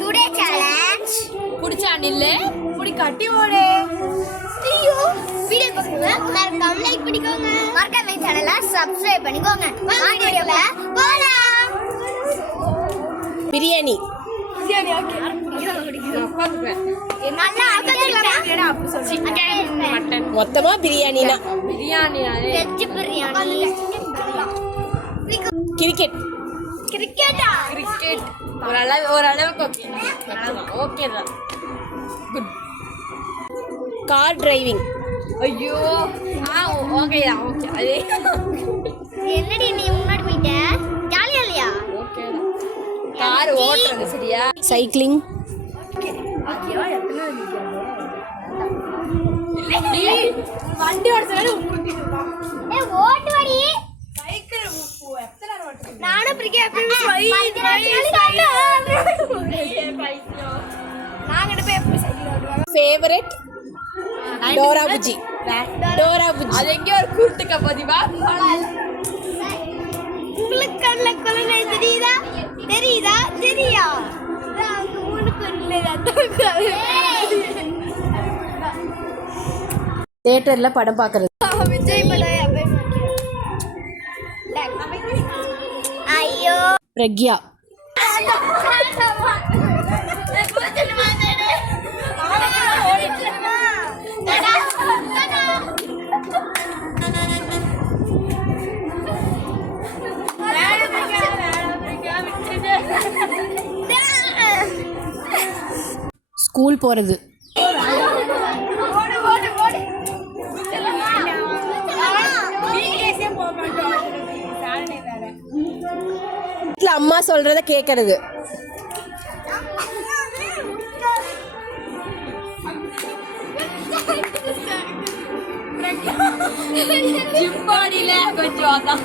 Today challenge புடிச்சா நில்லு புடி கட்டி ஓடு. ஐயோ வீடியோ பாருங்க மறக்காம லைக் பண்ணிக்கோங்க மறக்காம சேனலை சப்ஸ்கிரைப் பண்ணிக்கோங்க வீடியோல போலாம். பிரியாணி. பிரியாணி ஓகே. நல்லா ஆக்கலாமா அப்படி சொல்லி மட்டன் மொத்தமா பிரியாணினா பிரியாணி வெஜ் பிரியாணி. கிரிக்கெட். கிரிக்கெட்டா கிரிக்கெட் ஓரளவுக்கு ஓகே ஓகே தான். குட். Car driving. ஐயோ ஓகே தான் ஓகே அதே என்னடி நீ முன்னாடி போயிட்ட ஜாலியா இல்லையா? ஓகே தான். கார் ஓட்டுறது சரியா? சைக்கிளிங். வண்டி ஓடுறது ஓட்டு வாடி சைக்கிள் எத்தனை ஓட்டுறது? நானும் பிரிக்க நாங்க போய் எப்படி சைக்கிள் ஓட்டுவாங்க? Favourite Dora Bujji. Dora Bujji. அது எங்கேயோ ஒரு கூட்டுக்க பதிவா உங்களுக்கு கண்ணில் குழந்தை தெரியுதா தெரியுதா தெரியா? தியேட்டர்ல படம் பார்க்கறது. விஜய் படம் ஐயோ பிரக்யா. ஸ்கூல் போறது. வீட்டில் அம்மா சொல்றத கேட்கறது. ஜிம்பாடியில கொஞ்சம் அதான்